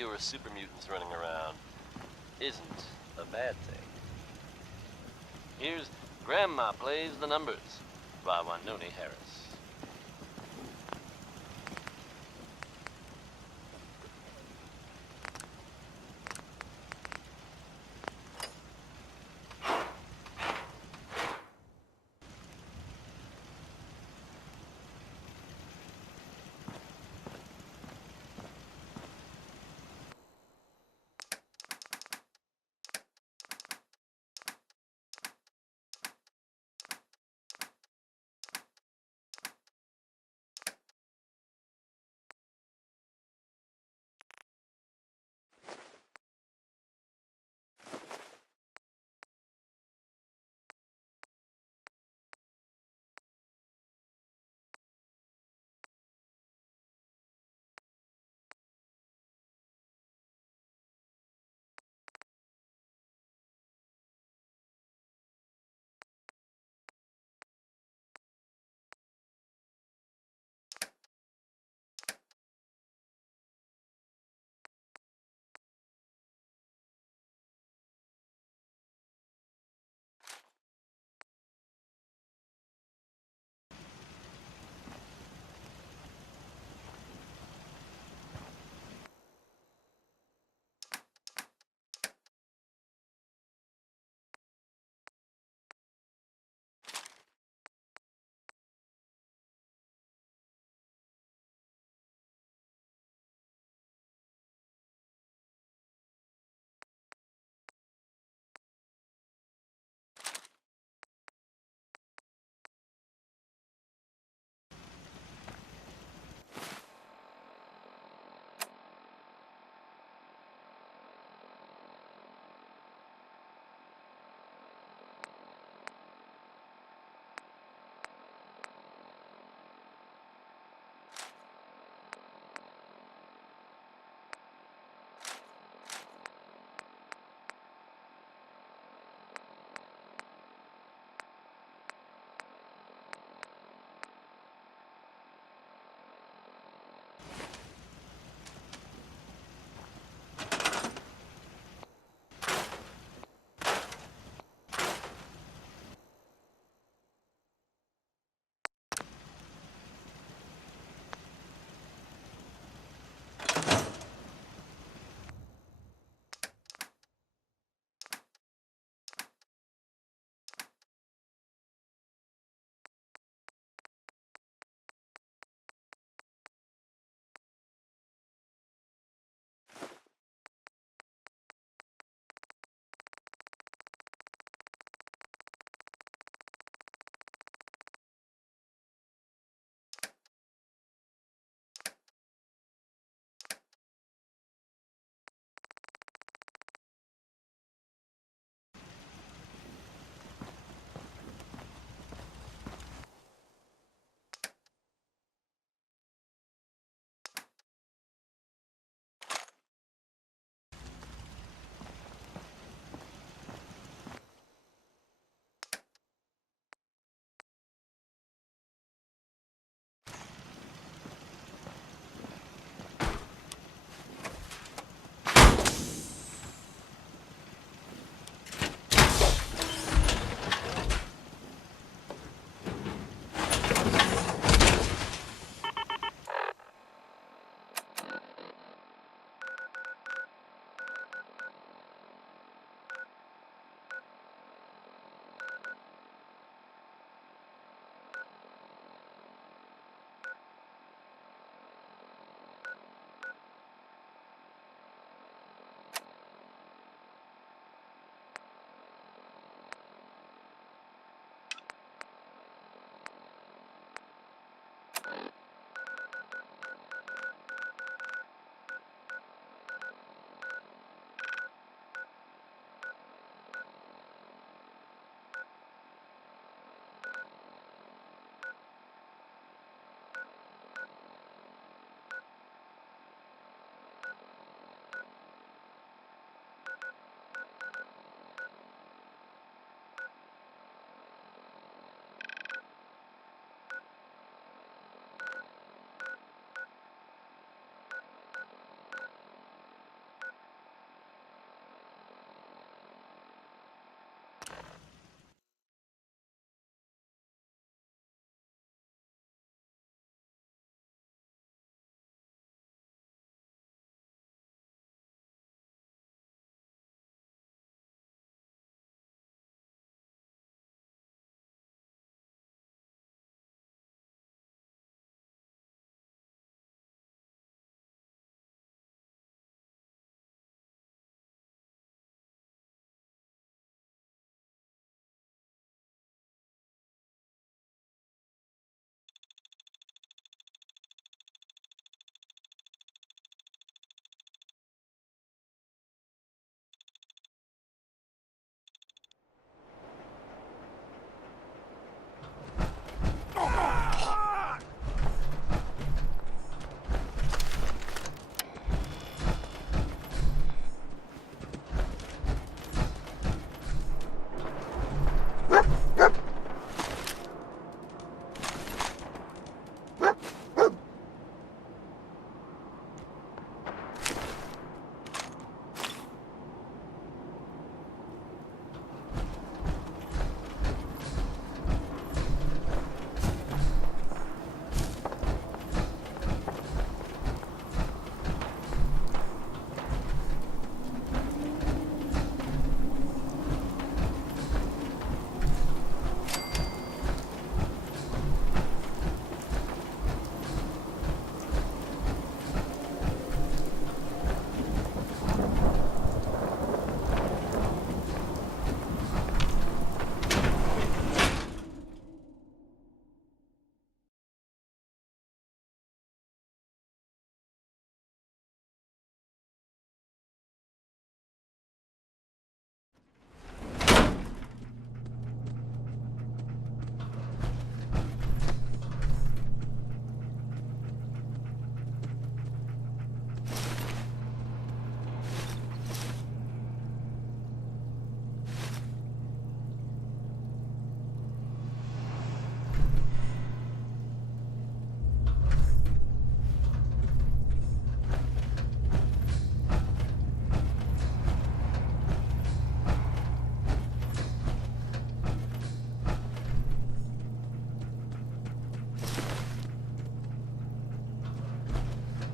fewer super mutants running around isn't a bad thing. Here's Grandma Plays the Numbers by Wanoni Harris.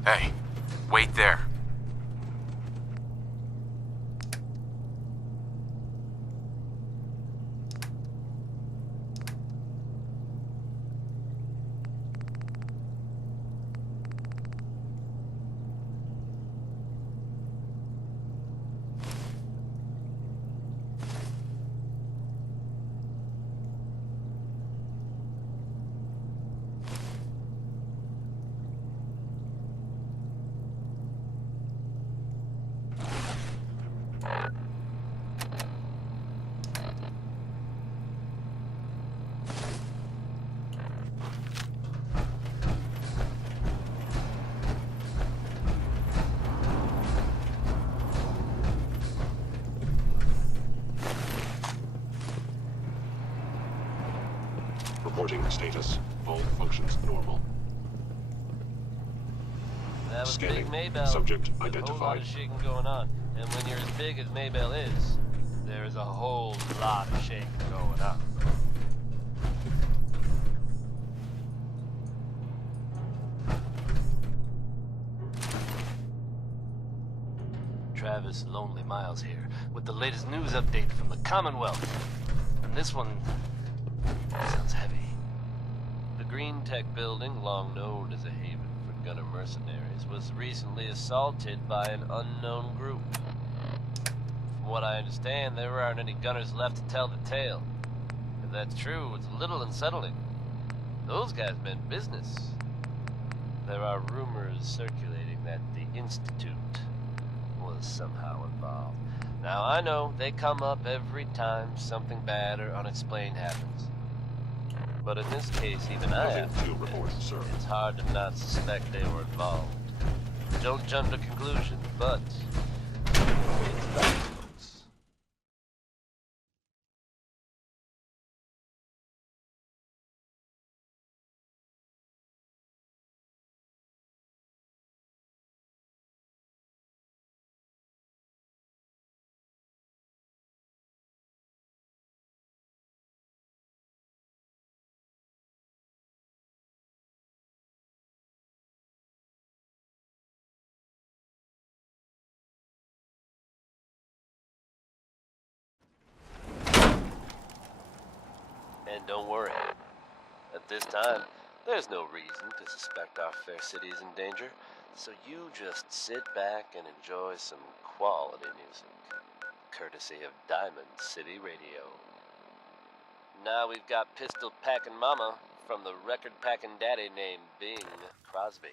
Hey, wait there. Reporting status. All functions normal. That was Scanning. Big Maybell. Subject There's a whole lot identified. of shaking going on. And when you're as big as Maybell is, there's a whole lot of shaking going on. Travis Lonely Miles here, with the latest news update from the Commonwealth. And this one sounds heavy. The Green Tech building, long known as a haven for gunner mercenaries, was recently assaulted by an unknown group. From what I understand, there aren't any gunners left to tell the tale. If that's true, it's a little unsettling. Those guys meant business. There are rumors circulating that the Institute was somehow involved. Now, I know they come up every time something bad or unexplained happens. But in this case, even I Nothing have to report, sir. it's hard to not suspect they were involved. Don't jump to conclusions, but it's facts, folks. And don't worry. At this time, there's no reason to suspect our fair city is in danger, so you just sit back and enjoy some quality music, courtesy of Diamond City Radio. Now we've got pistol packing mama from the record packing daddy named Bing Crosby.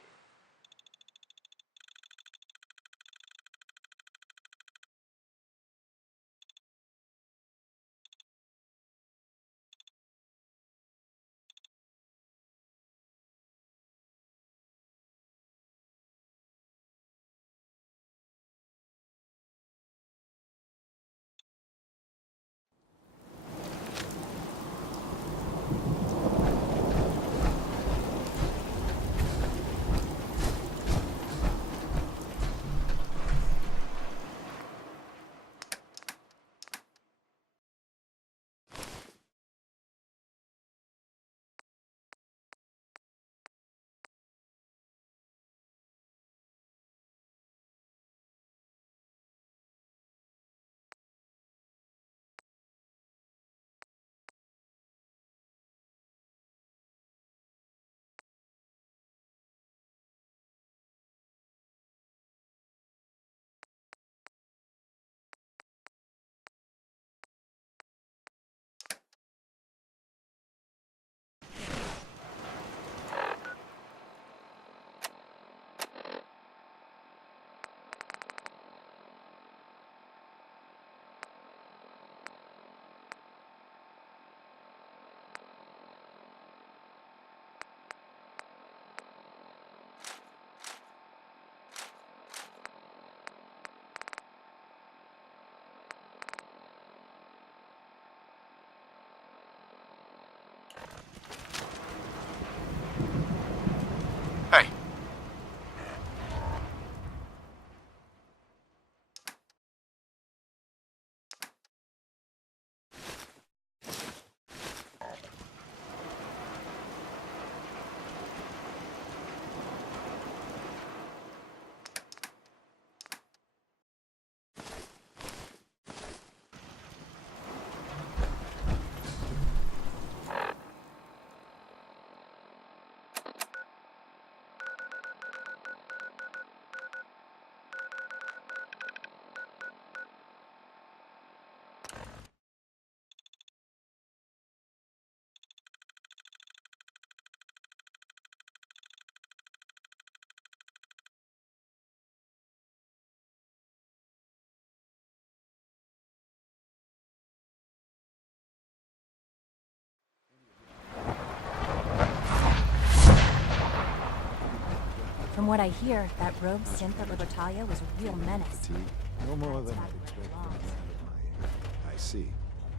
From what I hear, that rogue synth at Libertalia was a real menace. Fatigue? No more than That's I'd where it expect from a belongs. man of my age. I see.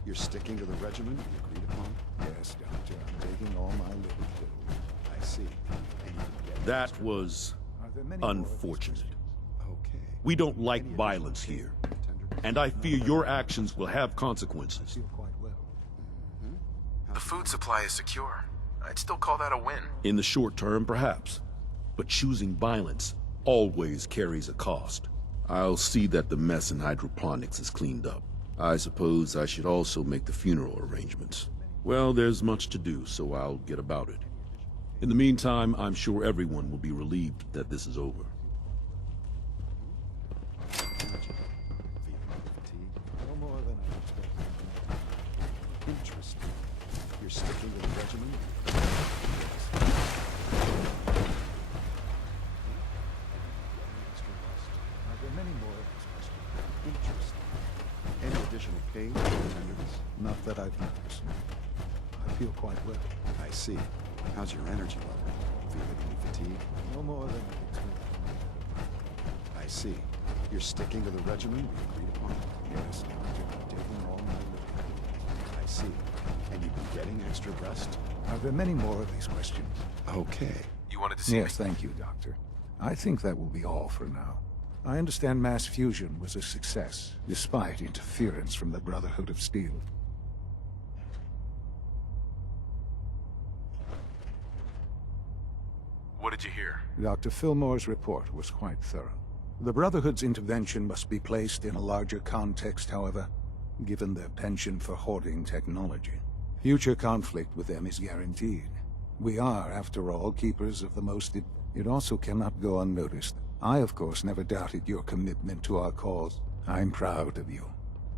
You're sticking to the regimen we agreed upon? Yes, Doctor. I'm taking all my little pills. I see. And you can get That extra- was Are there many more of these unfortunate. questions? Okay. We don't like Any additional violence pain, here, tender? and I fear No, your no, actions will have I consequences. feel quite well. The food supply is secure. I'd still call that a win. In the short term, perhaps, but choosing violence always carries a cost. I'll see that the mess in hydroponics is cleaned up. I suppose I should also make the funeral arrangements. Well, there's much to do, so I'll get about it. In the meantime, I'm sure everyone will be relieved that this is over. Feeling fatigue? No more than I expected. Interesting. You're sticking to the regimen? Are there many more of these questions? Interesting. Any additional pain or tenderness? Not that I've noticed. I feel quite well. I see. How's your energy level? Feeling any fatigue? No more than I expected. I see. You're sticking to the regimen we agreed upon? Yes, Doctor. I'm taking all my little pills. I see. And you've been getting extra rest? Are there many more of these questions? Okay. You wanted to see Yes, thank you, Doctor. I think that will be all for now. I understand mass fusion was a success, despite interference from the Brotherhood of Steel. What did you hear? Dr. Fillmore's report was quite thorough. The Brotherhood's intervention must be placed in a larger context, however, given their penchant for hoarding technology. Future conflict with them is guaranteed. We are, after all, keepers of the most... It also cannot go unnoticed. I, of course, never doubted your commitment to our cause. I'm proud of you.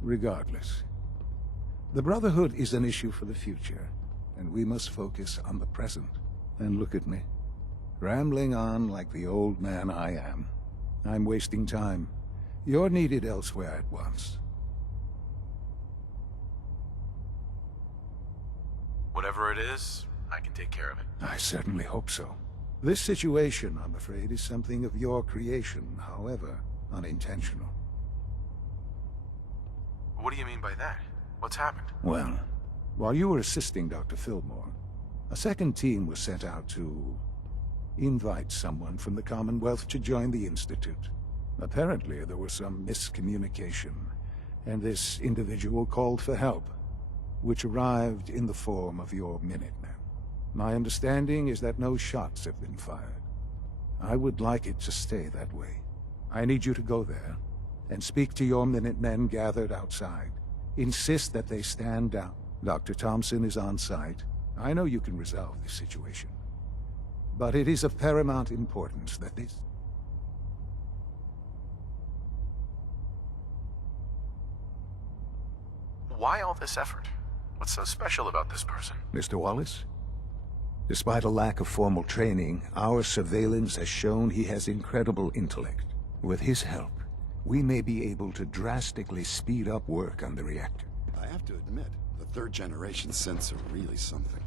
Regardless. The Brotherhood is an issue for the future, and we must focus on the present. And look at me. Rambling on like the old man I am. I'm wasting time. You're needed elsewhere at once. Whatever it is, I can take care of it. I certainly hope so. This situation, I'm afraid, is something of your creation, however unintentional. What do you mean by that? What's happened? Well, while you were assisting Dr. Fillmore, a second team was sent out to invite someone from the Commonwealth to join the Institute. Apparently, there was some miscommunication, and this individual called for help, which arrived in the form of your Minutemen. My understanding is that no shots have been fired. I would like it to stay that way. I need you to go there and speak to your Minutemen gathered outside. Insist that they stand down. Dr. Thompson is on site. I know you can resolve this situation. But it is of paramount importance that this... Why all this effort? What's so special about this person? Mr. Wallace? Despite a lack of formal training, our surveillance has shown he has incredible intellect. With his help, we may be able to drastically speed up work on the reactor. I have to admit, the third-generation synths are really something.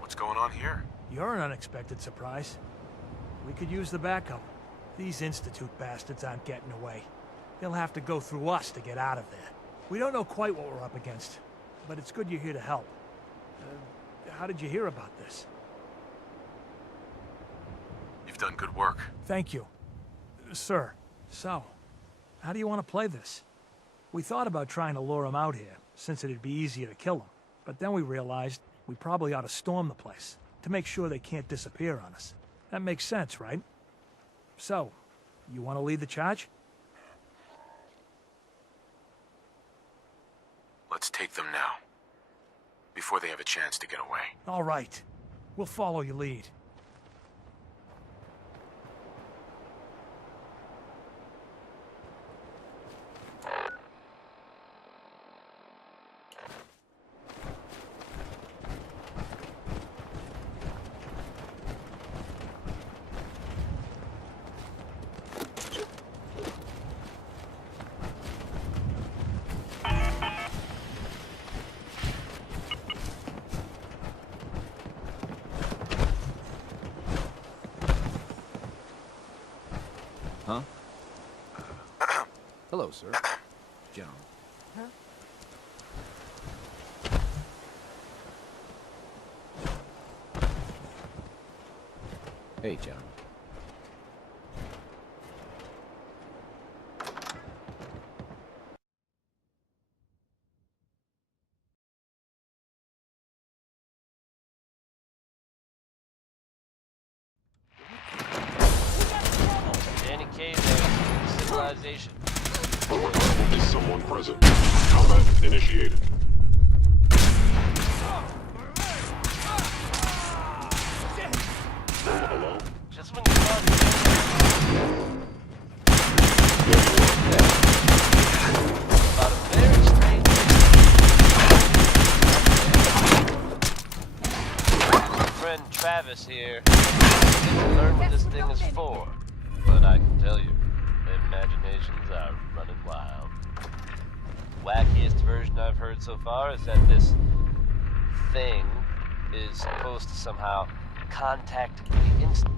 What's going on here? You're an unexpected surprise. We could use the backup. These Institute bastards aren't getting away. They'll have to go through us to get out of there. We don't know quite what we're up against, but it's good you're here to help. How did you hear about this? You've done good work. Thank you. Sir, so, how do you want to play this? We thought about trying to lure him out here, since it'd be easier to kill him. But then we realized we probably ought to storm the place, to make sure they can't disappear on us. That makes sense, right? So, you want to lead the charge? Let's take them now. Before they have a chance to get away. All right. We'll follow your lead. Huh? Hello, sir. General. Hey, General. Danny Cave there. Civilization. Is someone present? Combat initiated. Hello? Just when you thought about a very strange friend Travis here didn't learn what this thing is for, but I can tell you, their imaginations are running wild. Wackiest version I've heard so far is that this thing is supposed to somehow contact the instant.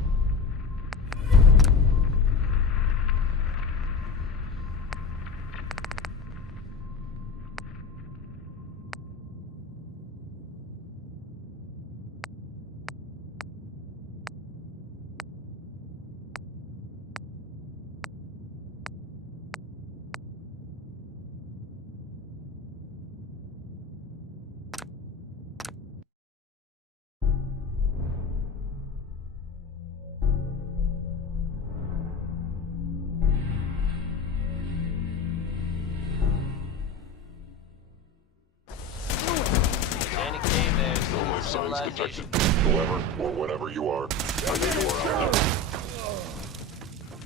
Signs detected. Whoever or whatever you are, I know you are out there.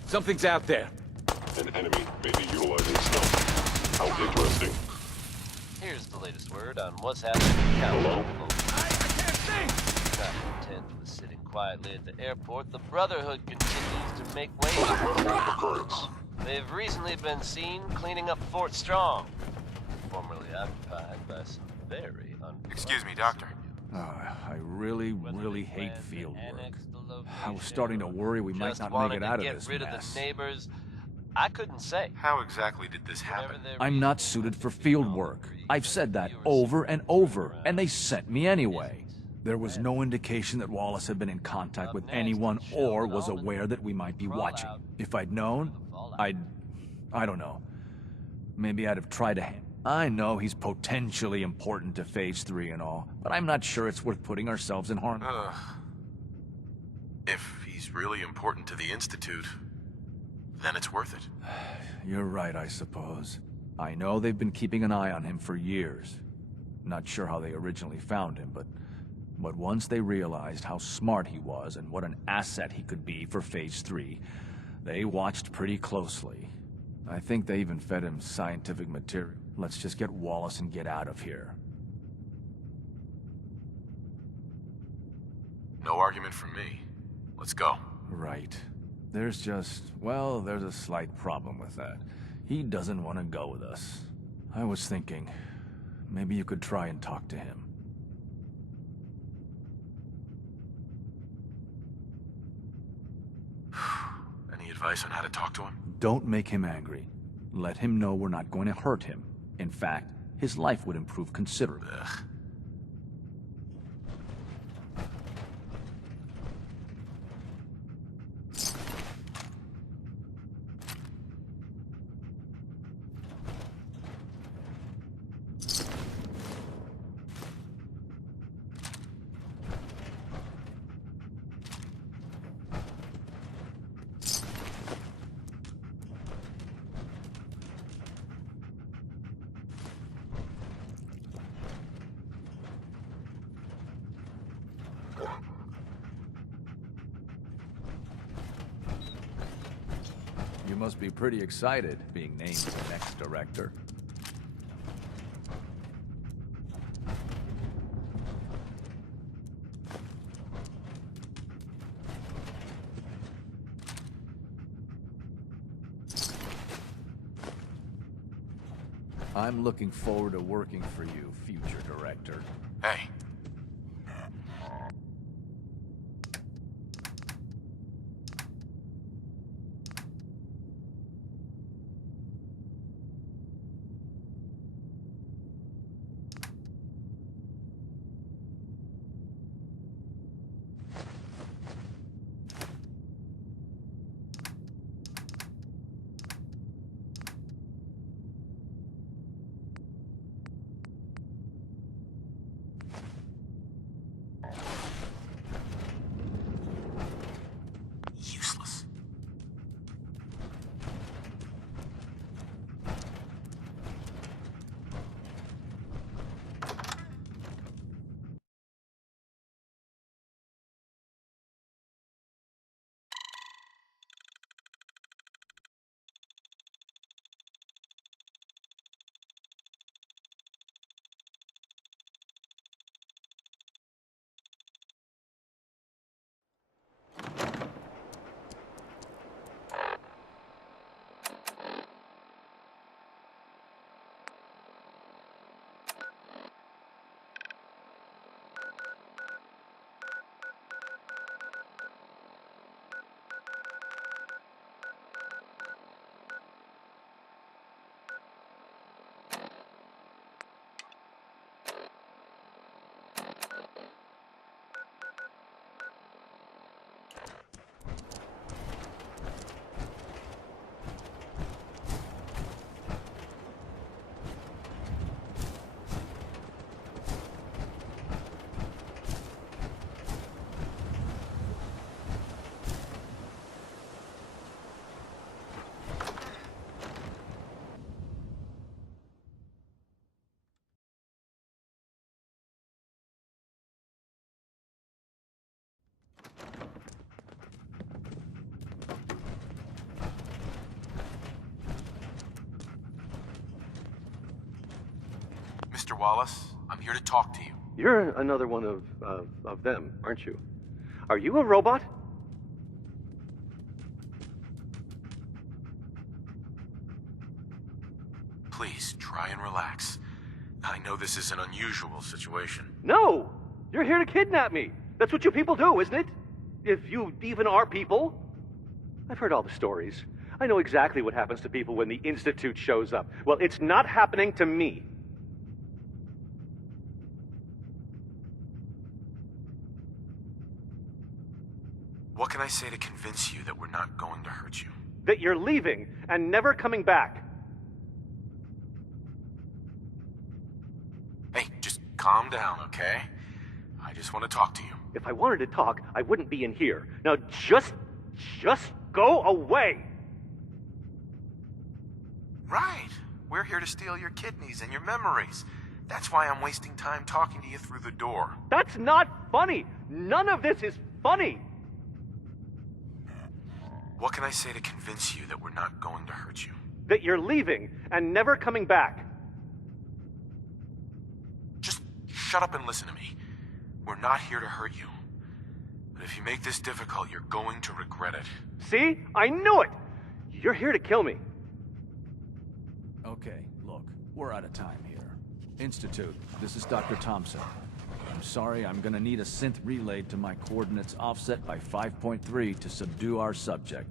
Something's out there. An enemy may be utilizing stealth. How interesting. Here's the latest word on what's happening in Calais. Hello? I can't see! Not content with sitting quietly at the airport, the Brotherhood continues to make Critical waves. occurrence. They've recently been seen cleaning up Fort Strong, formerly occupied by some very Excuse me, Doctor. I really hate field work. I was starting to worry we might not make it out of this get rid mess. of the neighbors. I couldn't say. How exactly did this happen? I'm not suited for field work. I've said that over and over, and they sent me anyway. There was no indication that Wallace had been in contact with anyone or was aware that we might be watching. If I'd known, I don't know. Maybe I'd have tried to I know he's potentially important to Phase 3 and all, but I'm not sure it's worth putting ourselves in harm. If he's really important to the Institute, then it's worth it. You're right, I suppose. I know they've been keeping an eye on him for years. Not sure how they originally found him, but once they realized how smart he was and what an asset he could be for Phase 3, they watched pretty closely. I think they even fed him scientific material. Let's just get Wallace and get out of here. No argument from me. Let's go. Right. There's a slight problem with that. He doesn't want to go with us. I was thinking, maybe you could try and talk to him. Any advice on how to talk to him? Don't make him angry. Let him know we're not going to hurt him. In fact, his life would improve considerably. Ugh. You must be pretty excited being named the next director. I'm looking forward to working for you, future director. Hey. Useless. Mr. Wallace, I'm here to talk to you. You're another one of them, aren't you? Are you a robot? Please, try and relax. I know this is an unusual situation. No! You're here to kidnap me! That's what you people do, isn't it? If you even are people. I've heard all the stories. I know exactly what happens to people when the Institute shows up. Well, it's not happening to me. What can I say to convince you that we're not going to hurt you? That you're leaving and never coming back. Hey, just calm down, okay? I just want to talk to you. If I wanted to talk, I wouldn't be in here. Now just go away! Right. We're here to steal your kidneys and your memories. That's why I'm wasting time talking to you through the door. That's not funny! None of this is funny! What can I say to convince you that we're not going to hurt you? That you're leaving and never coming back. Just shut up and listen to me. We're not here to hurt you. But if you make this difficult, you're going to regret it. See? I knew it! You're here to kill me. Okay, look, we're out of time here. Institute, this is Dr. Thompson. I'm sorry, I'm gonna need a synth relayed to my coordinates offset by 5.3 to subdue our subject.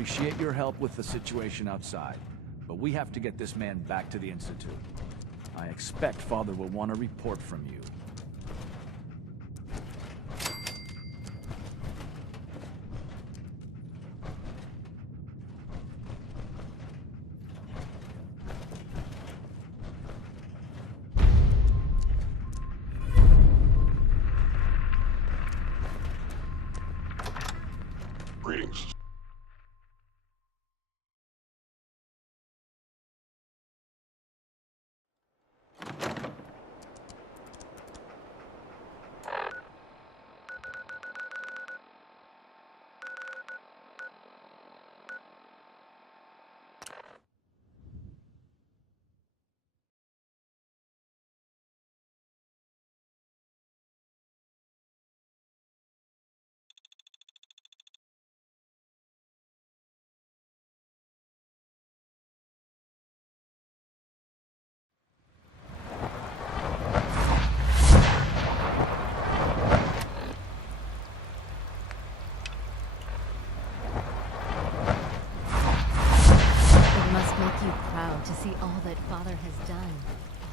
appreciate your help with the situation outside, but we have to get this man back to the Institute. I expect Father will want a report from you. Greetings. It must make you proud to see all that Father has done,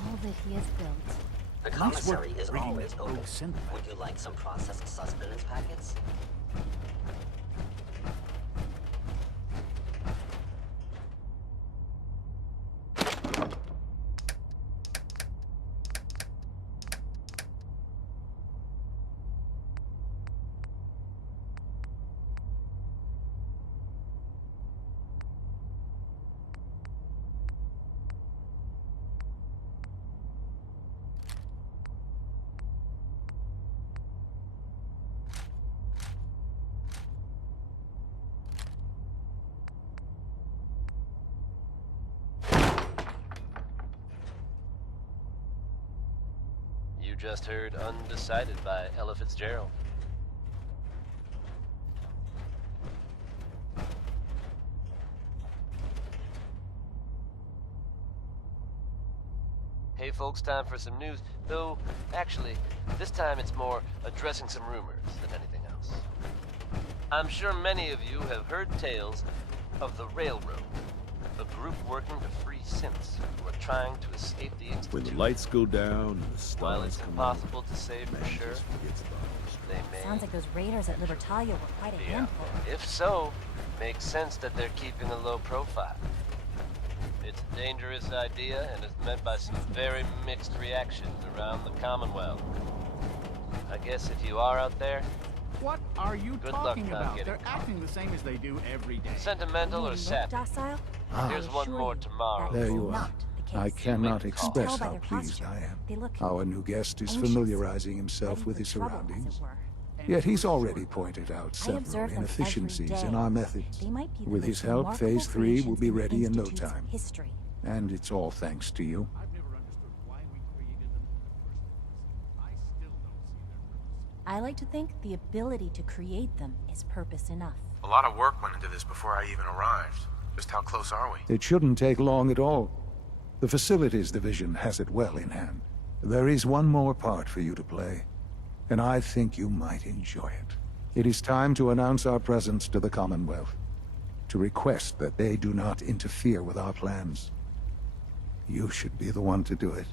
all that he has built. The commissary is always open. Would you like some processed sustenance packets? You just heard Undecided by Ella Fitzgerald. Hey folks, time for some news. Though, actually, this time it's more addressing some rumors than anything else. I'm sure many of you have heard tales of the Railroad, a group working to free synths who are trying to escape the Institute. When the lights go down and the While stars it's come impossible to say for sure, they may. Sounds like those raiders at Libertalia were quite a handful. If so, makes sense that they're keeping a low profile. It's a dangerous idea and is met by some very mixed reactions around the Commonwealth. I guess if you are out there, What are you good luck talking not about? getting They're acting the same as they do every day. sentimental or Look sad. docile? Here's one more tomorrow. There you are. Not the case. I cannot Tell express by how their pleased posture. I am. They look Our new guest is anxious, familiarizing himself ready with for his trouble, as it surroundings. were. Yet he's already pointed out I several observe them inefficiencies every in day. our methods. They might be the With most his help, remarkable Phase 3 will creations be in the ready in no Institute's time. history. And it's all thanks to you. I've never understood why we created them in the first place. I still don't see their purpose. I like to think the ability to create them is purpose enough. A lot of work went into this before I even arrived. Just how close are we? It shouldn't take long at all. The Facilities Division has it well in hand. There is one more part for you to play, and I think you might enjoy it. It is time to announce our presence to the Commonwealth, to request that they do not interfere with our plans. You should be the one to do it.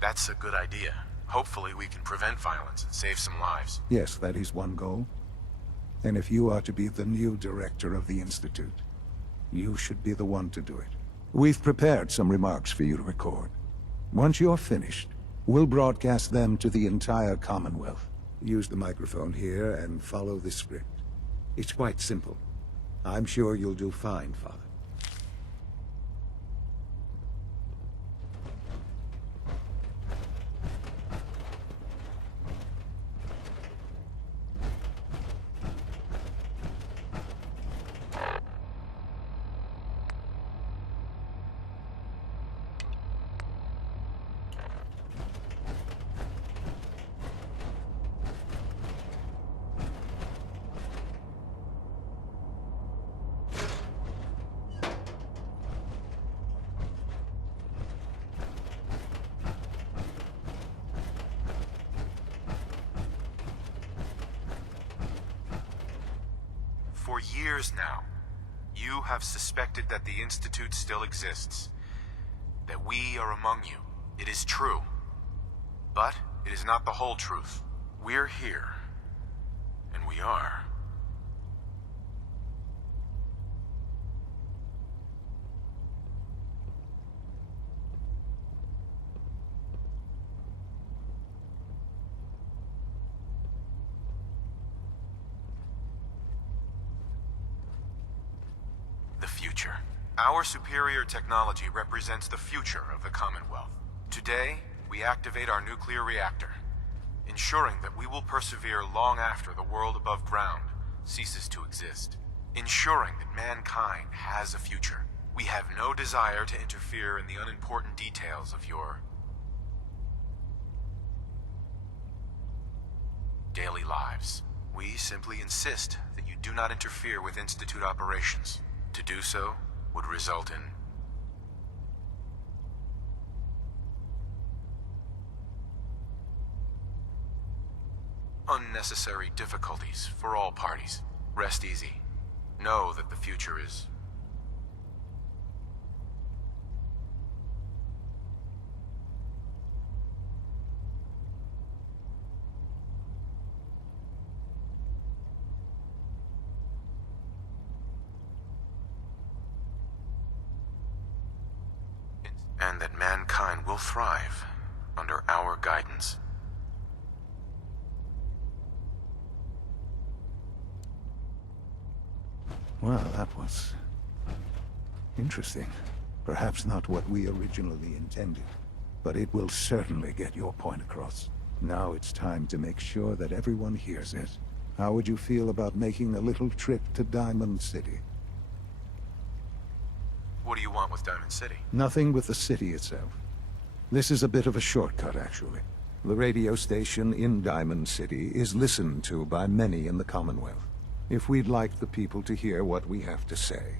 That's a good idea. Hopefully we can prevent violence and save some lives. Yes, that is one goal. And if you are to be the new director of the Institute, you should be the one to do it. We've prepared some remarks for you to record. Once you're finished, we'll broadcast them to the entire Commonwealth. Use the microphone here and follow the script. It's quite simple. I'm sure you'll do fine, Father. For years now, you have suspected that the Institute still exists. That we are among you. It is true. But it is not the whole truth. We're here. And we are. The future. Our superior technology represents the future of the Commonwealth. Today, we activate our nuclear reactor, ensuring that we will persevere long after the world above ground ceases to exist. Ensuring that mankind has a future. We have no desire to interfere in the unimportant details of your daily lives. We simply insist that you do not interfere with Institute operations. To do so would result in unnecessary difficulties for all parties. Rest easy. Know that the future is and that mankind will thrive under our guidance. Well, that was interesting. Perhaps not what we originally intended, but it will certainly get your point across. Now it's time to make sure that everyone hears it. How would you feel about making a little trip to Diamond City? What do you want with Diamond City? Nothing with the city itself. This is a bit of a shortcut, actually. The radio station in Diamond City is listened to by many in the Commonwealth. If we'd like the people to hear what we have to say,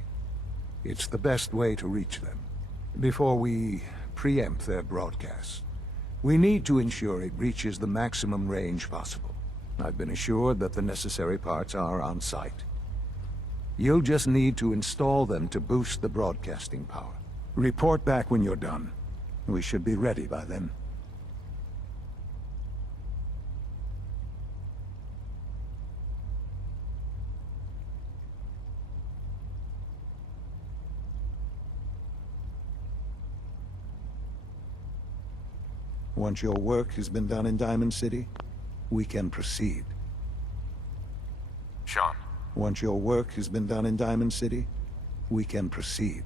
it's the best way to reach them. Before we preempt their broadcasts, we need to ensure it reaches the maximum range possible. I've been assured that the necessary parts are on site. You'll just need to install them to boost the broadcasting power. Report back when you're done. We should be ready by then. Once your work has been done in Diamond City, we can proceed. Sean. Once your work has been done in Diamond City, we can proceed.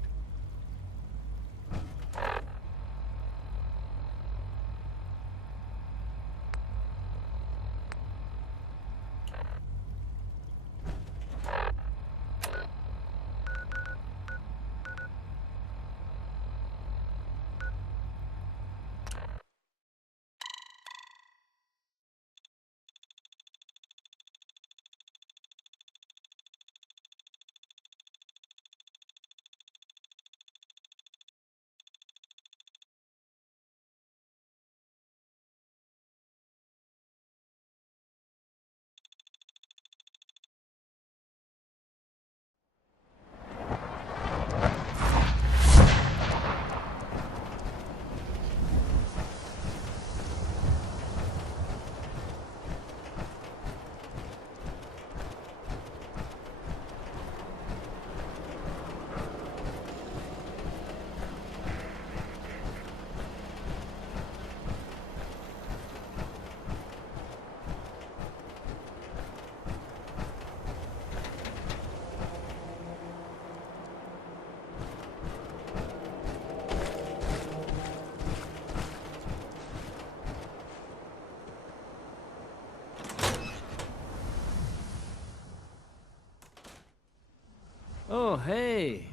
Oh, hey.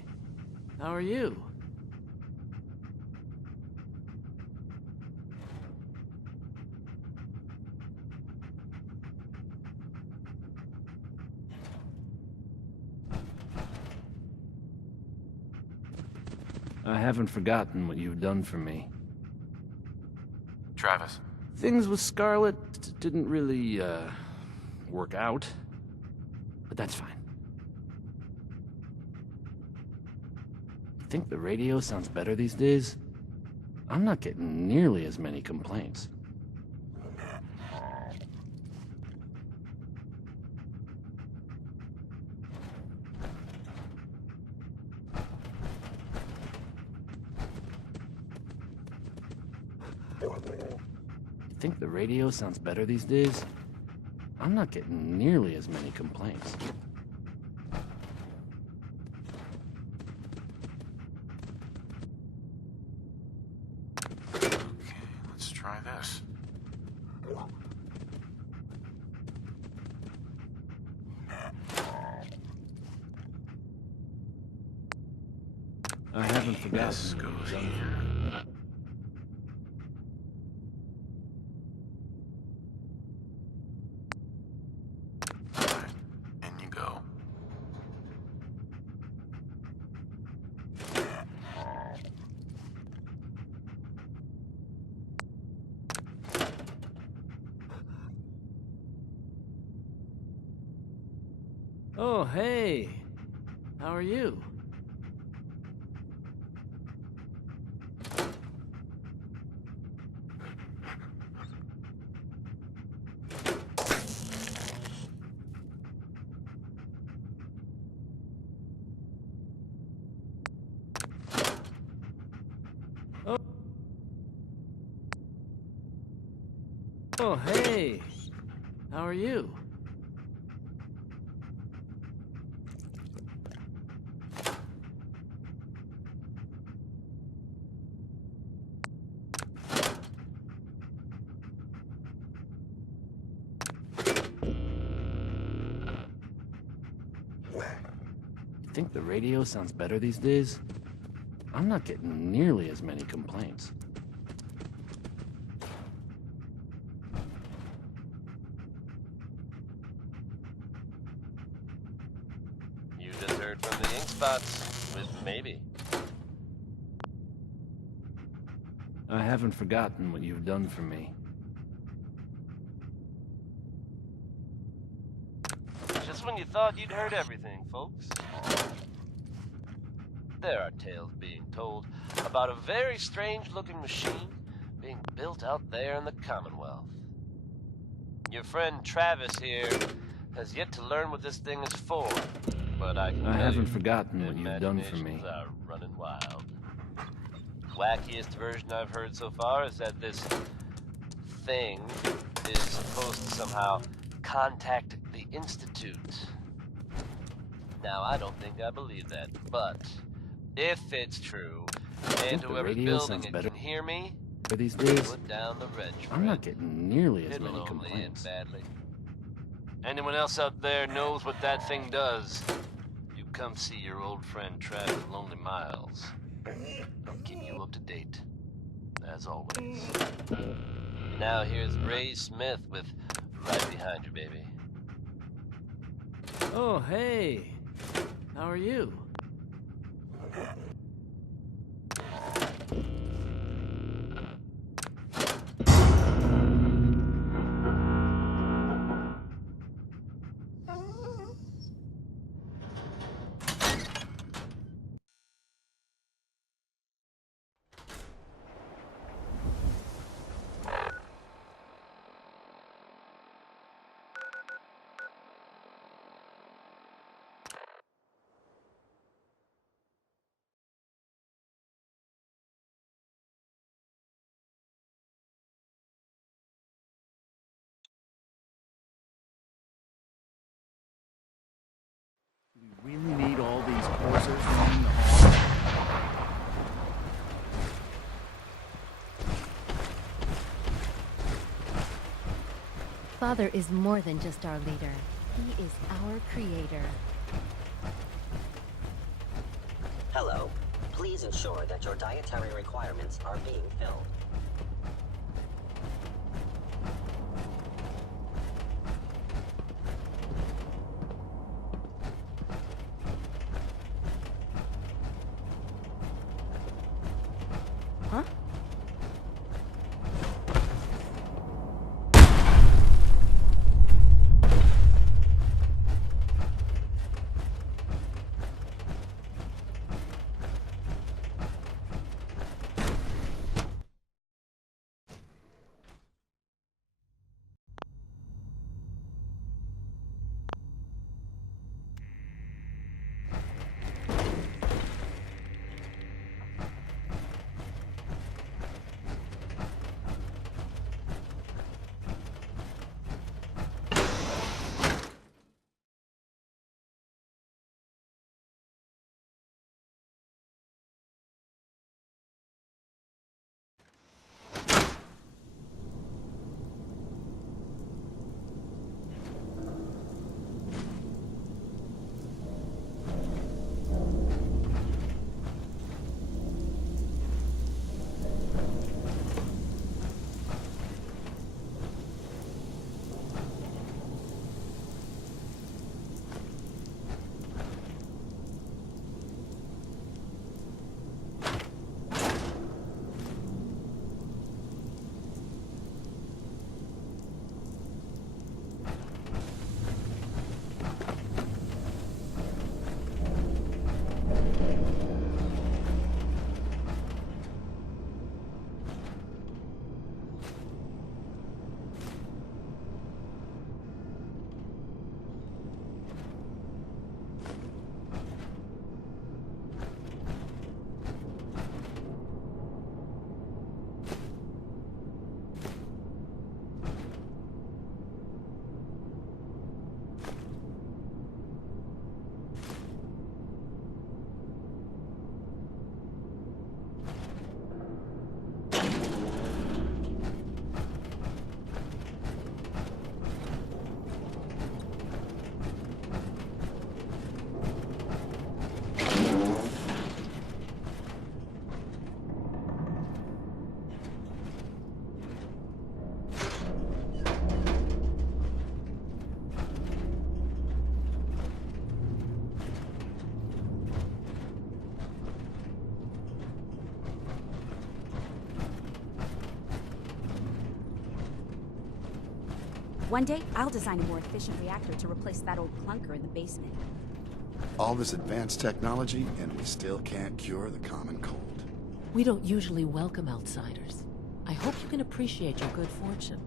How are you? I haven't forgotten what you've done for me. Travis. Things with Scarlet didn't really, work out. But that's fine. Think the radio sounds better these days? I'm not getting nearly as many complaints. Think the radio sounds better these days? I'm not getting nearly as many complaints. Okay, let's try this. I haven't forgotten. This goes here. Alright, in you go. Oh, hey. How are you? Oh, hey. How are you? Think the radio sounds better these days? I'm not getting nearly as many complaints. You just heard from the ink spots with maybe. I haven't forgotten what you've done for me. Just when you thought you'd heard everything, folks. There are tales being told about a very strange-looking machine being built out there in the Commonwealth. Your friend Travis here has yet to learn what this thing is for, but I haven't forgotten what you've done for me. Are running wild. Wackiest version I've heard so far is that this thing is supposed to somehow contact the Institute. Now, I don't think I believe that, but if it's true, and whoever's building it can hear me, for these days, put down the red shred. I'm not getting nearly as many complaints. Badly. Anyone else out there knows what that thing does? You come see your old friend Travis Lonely Miles. I'll keep you up to date, as always. Now here's Ray Smith with Right Behind You, baby. Oh, hey. How are you? We really need all these horses running the hall. Father is more than just our leader. He is our creator. Hello. Please ensure that your dietary requirements are being filled. Huh? One day, I'll design a more efficient reactor to replace that old clunker in the basement. All this advanced technology, and we still can't cure the common cold. We don't usually welcome outsiders. I hope you can appreciate your good fortune.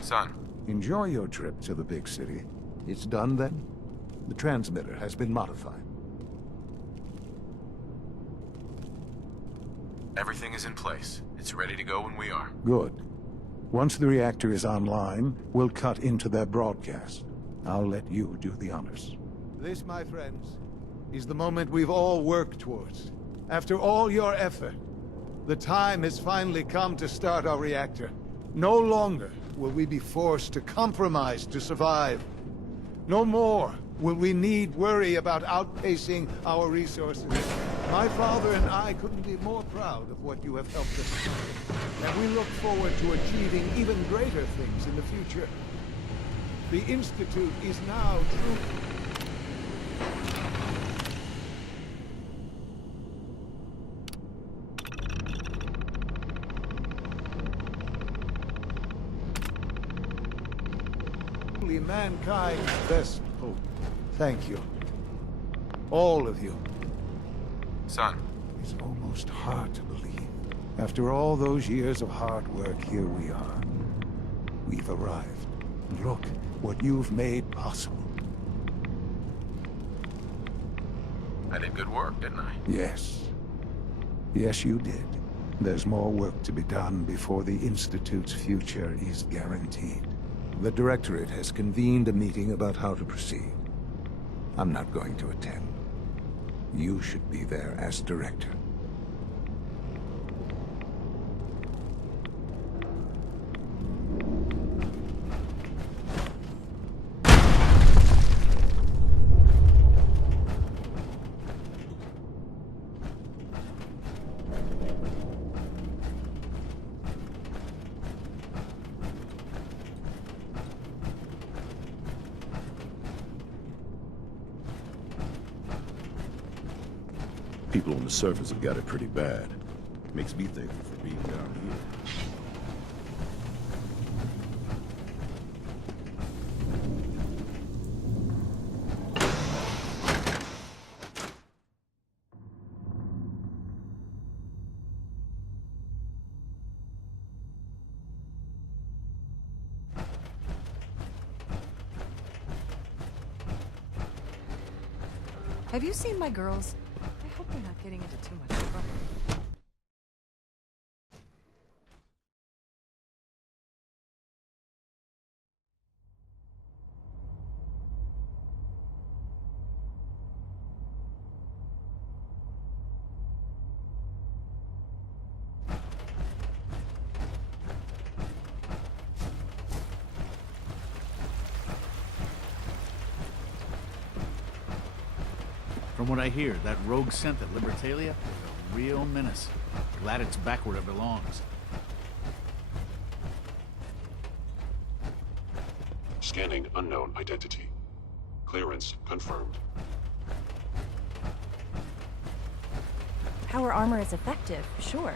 Son. Enjoy your trip to the big city. It's done then? The transmitter has been modified. Everything is in place. It's ready to go when we are. Good. Once the reactor is online, we'll cut into their broadcast. I'll let you do the honors. This, my friends, is the moment we've all worked towards. After all your effort, the time has finally come to start our reactor. No longer will we be forced to compromise to survive. No more will we need worry about outpacing our resources. My father and I couldn't be more proud of what you have helped us do. And we look forward to achieving even greater things in the future. The Institute is now truly mankind's best hope. Thank you. All of you. Son. It's almost hard to believe. After all those years of hard work, here we are. We've arrived. Look what you've made possible. I did good work, didn't I? Yes. Yes, you did. There's more work to be done before the Institute's future is guaranteed. The Directorate has convened a meeting about how to proceed. I'm not going to attend. You should be there as Director. People on the surface have got it pretty bad. Makes me thankful for being down here. Have you seen my girls? I hope they're not getting into too much trouble. From what I hear, that rogue synth at Libertalia is a real menace. Glad it's back where it belongs. Scanning unknown identity. Clearance confirmed. Power armor is effective, sure,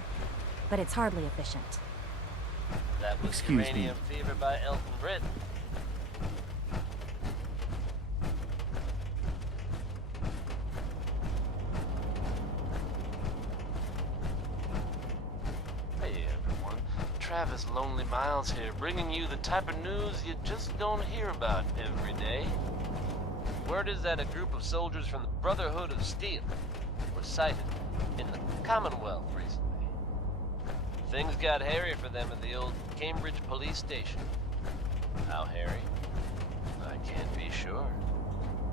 but it's hardly efficient. That was Excuse me. Uranium Fever by Elton Britt. Hey everyone, Travis Lonely Miles here, bringing you the type of news you just don't hear about every day. Word is that a group of soldiers from the Brotherhood of Steel were sighted in the Commonwealth recently. Things got hairy for them at the old Cambridge police station. How hairy? I can't be sure.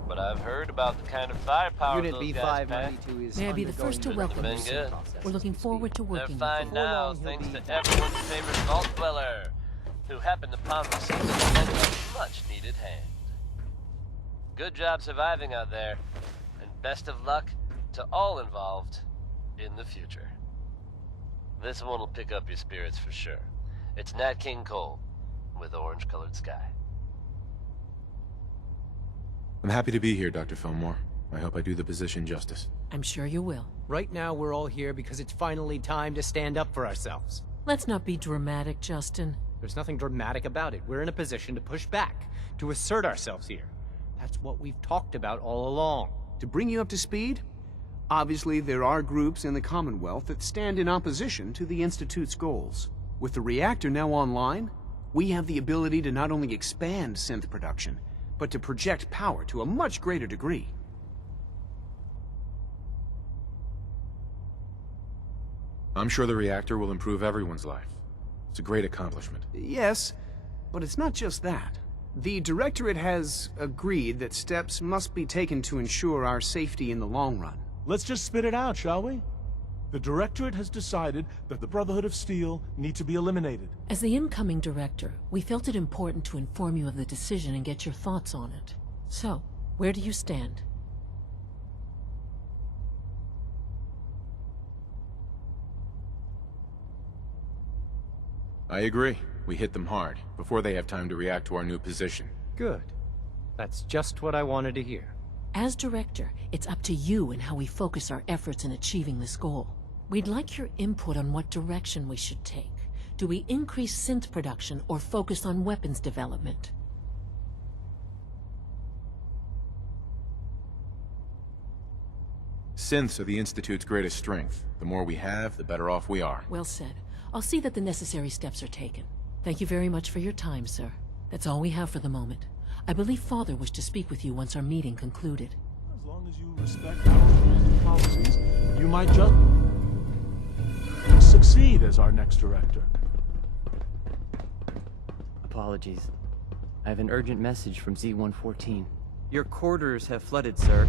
But I've heard about the kind of firepower Unit those guys pack. B592 is May I be the first to welcome you, Been sir. good. We're looking forward to working They're with fine you. now, thanks to everyone's favorite vault dweller, who happened upon the scene and lent a much-needed hand. Good job surviving out there, and best of luck to all involved in the future. This one will pick up your spirits for sure. It's Nat King Cole with Orange-Colored Sky. I'm happy to be here, Dr. Fillmore. I hope I do the position justice. I'm sure you will. Right now, we're all here because it's finally time to stand up for ourselves. Let's not be dramatic, Justin. There's nothing dramatic about it. We're in a position to push back, to assert ourselves here. That's what we've talked about all along. To bring you up to speed, obviously there are groups in the Commonwealth that stand in opposition to the Institute's goals. With the reactor now online, we have the ability to not only expand synth production, but to project power to a much greater degree. I'm sure the reactor will improve everyone's life. It's a great accomplishment. Yes, but it's not just that. The Directorate has agreed that steps must be taken to ensure our safety in the long run. Let's just spit it out, shall we? The Directorate has decided that the Brotherhood of Steel need to be eliminated. As the incoming director, we felt it important to inform you of the decision and get your thoughts on it. So, where do you stand? I agree. We hit them hard, before they have time to react to our new position. Good. That's just what I wanted to hear. As director, it's up to you and how we focus our efforts in achieving this goal. We'd like your input on what direction we should take. Do we increase synth production or focus on weapons development? Synths are the Institute's greatest strength. The more we have, the better off we are. Well said. I'll see that the necessary steps are taken. Thank you very much for your time, sir. That's all we have for the moment. I believe Father wished to speak with you once our meeting concluded. As long as you respect our rules and policies, you might just succeed as our next director. Apologies. I have an urgent message from Z-114. Your quarters have flooded, sir.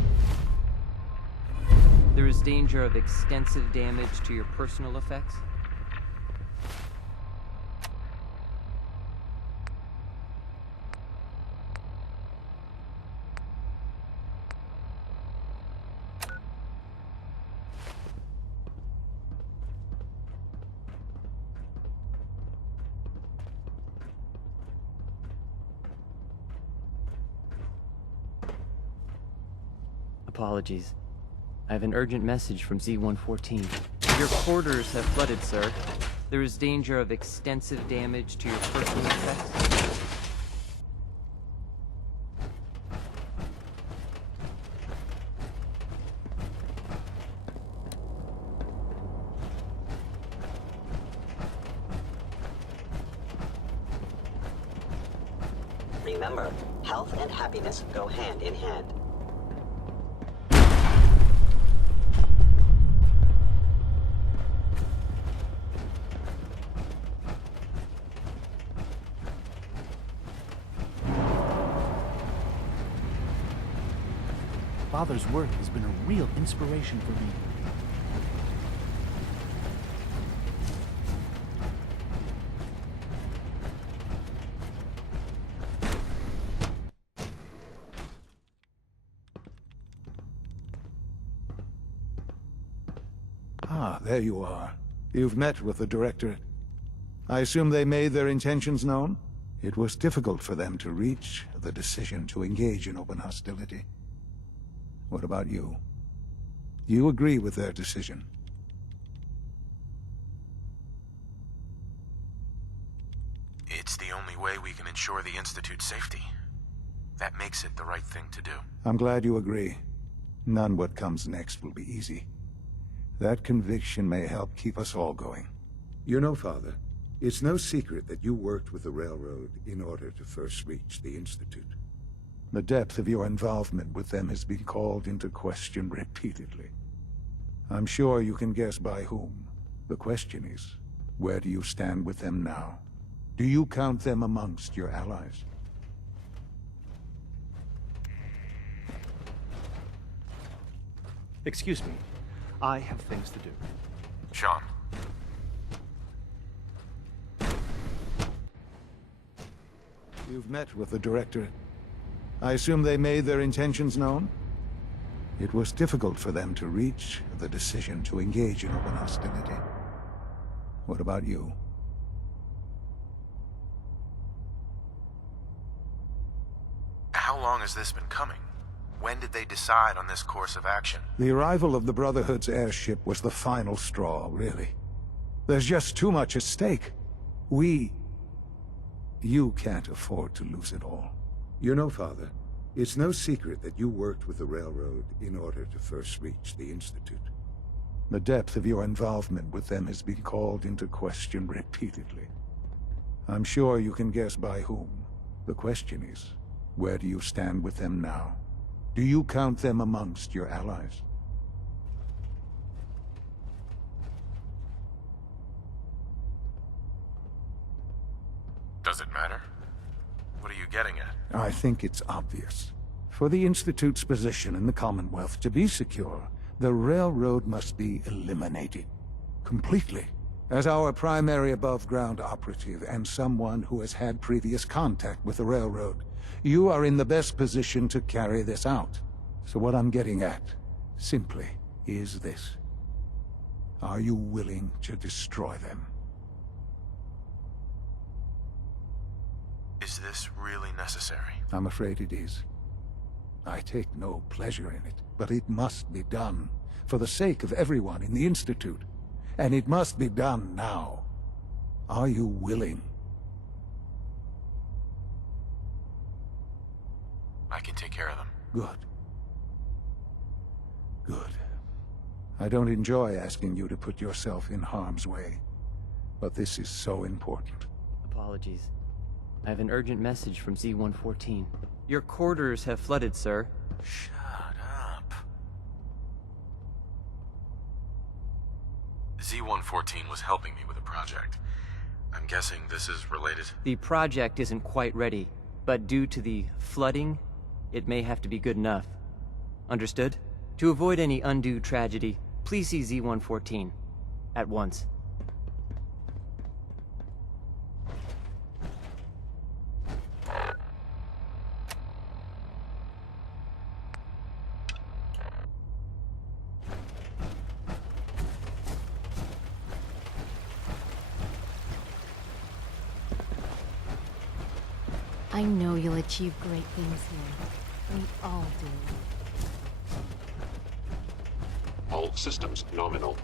There is danger of extensive damage to your personal effects. Apologies. I have an urgent message from Z-114. Your quarters have flooded, sir. There is danger of extensive damage to your personal effects. Remember, health and happiness go hand in hand. Father's work has been a real inspiration for me. Ah, there you are. You've met with the Directorate. I assume they made their intentions known? It was difficult for them to reach the decision to engage in open hostility. What about you? You agree with their decision? It's the only way we can ensure the Institute's safety. That makes it the right thing to do. I'm glad you agree. None what comes next will be easy. That conviction may help keep us all going. You know, Father, it's no secret that you worked with the Railroad in order to first reach the Institute. The depth of your involvement with them has been called into question repeatedly. I'm sure you can guess by whom. The question is, where do you stand with them now? Do you count them amongst your allies? Excuse me. I have things to do. Sean. You've met with the Directorate. I assume they made their intentions known? It was difficult for them to reach the decision to engage in open hostility. What about you? How long has this been coming? When did they decide on this course of action? The arrival of the Brotherhood's airship was the final straw, really. There's just too much at stake. You can't afford to lose it all. You know, Father, it's no secret that you worked with the Railroad in order to first reach the Institute. The depth of your involvement with them has been called into question repeatedly. I'm sure you can guess by whom. The question is, where do you stand with them now? Do you count them amongst your allies? Does it matter? What are you getting at? I think it's obvious. For the Institute's position in the Commonwealth to be secure, the Railroad must be eliminated. Completely. As our primary above-ground operative and someone who has had previous contact with the Railroad, you are in the best position to carry this out. So what I'm getting at, simply, is this. Are you willing to destroy them? Is this really necessary? I'm afraid it is. I take no pleasure in it, but it must be done, for the sake of everyone in the Institute. And it must be done now. Are you willing? I can take care of them. Good. Good. I don't enjoy asking you to put yourself in harm's way, but this is so important. Apologies. I have an urgent message from Z-114. Your quarters have flooded, sir. Shut up. Z-114 was helping me with a project. I'm guessing this is related? The project isn't quite ready, but due to the flooding, it may have to be good enough. Understood? To avoid any undue tragedy, please see Z-114 at once. I know you'll achieve great things here. We all do. All systems nominal.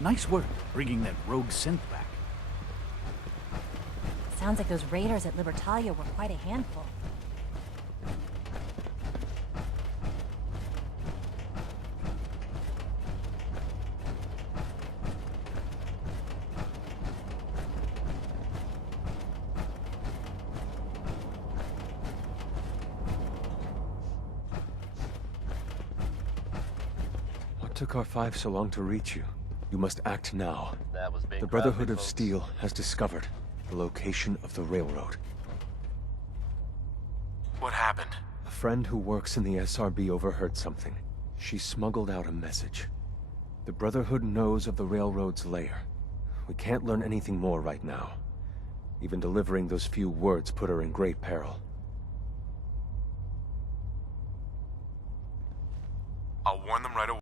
Nice work bringing that rogue synth back. Sounds like those raiders at Libertalia were quite a handful. What took R5 so long to reach you? You must act now. That was big. The Brotherhood of Steel has discovered the location of the railroad. What happened? A friend who works in the SRB overheard something. She smuggled out a message. The Brotherhood knows of the railroad's lair. We can't learn anything more right now. Even delivering those few words put her in great peril. I'll warn them right away.